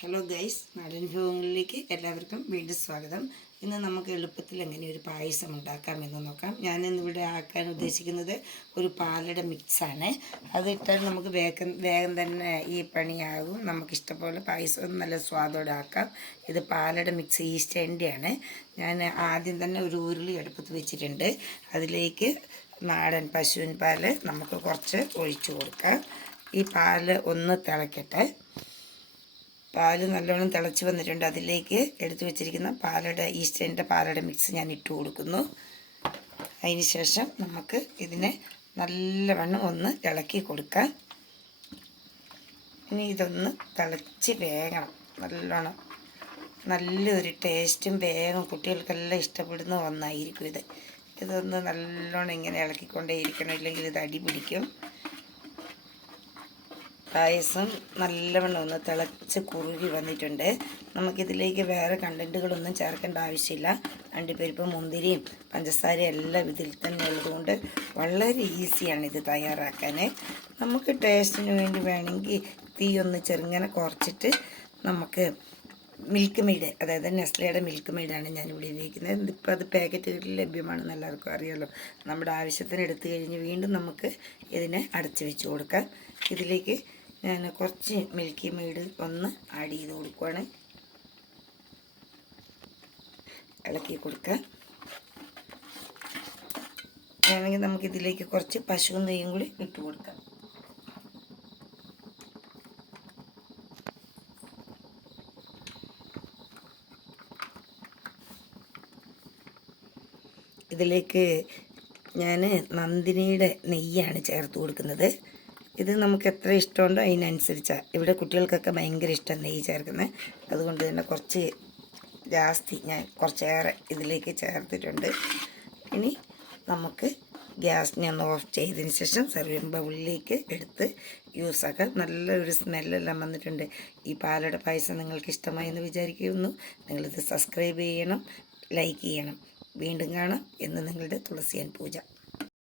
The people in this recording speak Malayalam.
ഹലോ ഗൈസ്, നാടൻ വിഭവങ്ങളിലേക്ക് എല്ലാവർക്കും വീണ്ടും സ്വാഗതം. ഇന്ന് നമുക്ക് എളുപ്പത്തിൽ എങ്ങനെ ഒരു പായസം ഉണ്ടാക്കാമെന്ന് നോക്കാം. ഞാനിന്നിവിടെ ആക്കാൻ ഉദ്ദേശിക്കുന്നത് ഒരു പാലട മിക്സാണ്. അതിട്ടാൽ നമുക്ക് വേഗം തന്നെ ഈ പണിയാകും. നമുക്കിഷ്ടംപോലെ പായസം നല്ല സ്വാദോടെ ആക്കാം. ഇത് പാലട മിക്സ് ഈസ്റ്റേൻ്റെയാണ്. ഞാൻ ആദ്യം തന്നെ ഒരു ഉരുളി അടുപ്പത്ത് വെച്ചിട്ടുണ്ട്. അതിലേക്ക് നാടൻ പശുവിൻ പാല് നമുക്ക് കുറച്ച് ഒഴിച്ചു കൊടുക്കാം. ഈ പാല് ഒന്ന് തിളക്കട്ടെ. പാല് നല്ലോണം തിളച്ച് വന്നിട്ടുണ്ട്. അതിലേക്ക് എടുത്തു വെച്ചിരിക്കുന്ന ഈസ്റ്റേൻ്റെ പാലട മിക്സ് ഞാൻ ഇട്ട് കൊടുക്കുന്നു. അതിന് ശേഷം നമുക്ക് ഇതിനെ നല്ലവണ്ണം ഒന്ന് ഇളക്കി കൊടുക്കാം. ഇനി ഇതൊന്ന് തിളച്ച് വേഗണം. നല്ലോണം നല്ലൊരു ടേസ്റ്റും വേഗം കുട്ടികൾക്കെല്ലാം ഇഷ്ടപ്പെടുന്ന ഒന്നായിരിക്കും ഇത്. ഇതൊന്ന് നല്ലോണം ഇങ്ങനെ ഇളക്കിക്കൊണ്ടേയിരിക്കണം, ഇല്ലെങ്കിൽ ഇത് അടി പിടിക്കും. പായസം നല്ലവണ്ണം ഒന്ന് തിളച്ച് കുറുകി വന്നിട്ടുണ്ട്. നമുക്കിതിലേക്ക് വേറെ കണ്ടൻറ്റുകളൊന്നും ചേർക്കേണ്ട ആവശ്യമില്ല. അണ്ടിപ്പരിപ്പ്, മുന്തിരിയും പഞ്ചസാരയും എല്ലാം ഇതിൽ തന്നെ ഉള്ളതുകൊണ്ട് വളരെ ഈസിയാണ് ഇത് തയ്യാറാക്കാൻ. നമുക്ക് ടേസ്റ്റിന് വേണ്ടി വേണമെങ്കിൽ തീ ഒന്ന് ചെറുങ്ങനെ കുറച്ചിട്ട് നമുക്ക് മിൽക്ക് മെയ്ഡ്, അതായത് നെസ്ലയുടെ മിൽക്ക് മെയ്ഡാണ് ഞാനിവിടെ ഉപയോഗിക്കുന്നത്. ഇപ്പോൾ അത് പാക്കറ്റുകളിൽ ലഭ്യമാണെന്ന് എല്ലാവർക്കും അറിയാമല്ലോ. നമ്മുടെ ആവശ്യത്തിന് എടുത്തു കഴിഞ്ഞ് വീണ്ടും നമുക്ക് ഇതിനെ അടച്ചു വെച്ച് കൊടുക്കാം. ഇതിലേക്ക് ഞാൻ കുറച്ച് മിൽക്കി മെയ്ഡ് ഒന്ന് ആഡ് ചെയ്ത് കൊടുക്കുകയാണ്. ഇളക്കി കൊടുക്കുക. വേണമെങ്കിൽ നമുക്കിതിലേക്ക് കുറച്ച് പശു നെയ്യും കൂടി ഇട്ട് കൊടുക്കാം. ഇതിലേക്ക് ഞാൻ നന്ദിനിയുടെ നെയ്യാണ് ചേർത്ത് കൊടുക്കുന്നത്. ഇത് നമുക്ക് എത്ര ഇഷ്ടമുണ്ടോ അതിനനുസരിച്ചാണ്. ഇവിടെ കുട്ടികൾക്കൊക്കെ ഭയങ്കര ഇഷ്ടം നെയ്യ് ചേർക്കുന്നത്. അതുകൊണ്ട് തന്നെ കുറച്ച് ജാസ്തി ഞാൻ കുറച്ചേറെ ഇതിലേക്ക് ചേർത്തിട്ടുണ്ട്. ഇനി നമുക്ക് ഗ്യാസിനെ ഒന്ന് ഓഫ് ചെയ്തതിന് ശേഷം സെർവിങ് ബൗളിലേക്ക് എടുത്ത് യൂസാക്കാം. നല്ലൊരു സ്മെല്ലെല്ലാം വന്നിട്ടുണ്ട്. ഈ പാലട പായസം നിങ്ങൾക്ക് ഇഷ്ടമായി എന്ന് വിചാരിക്കുന്നു. നിങ്ങളിത് സബ്സ്ക്രൈബ് ചെയ്യണം, ലൈക്ക് ചെയ്യണം. വീണ്ടും കാണാം. എന്ന് നിങ്ങളുടെ തുളസിയൻ പൂജ.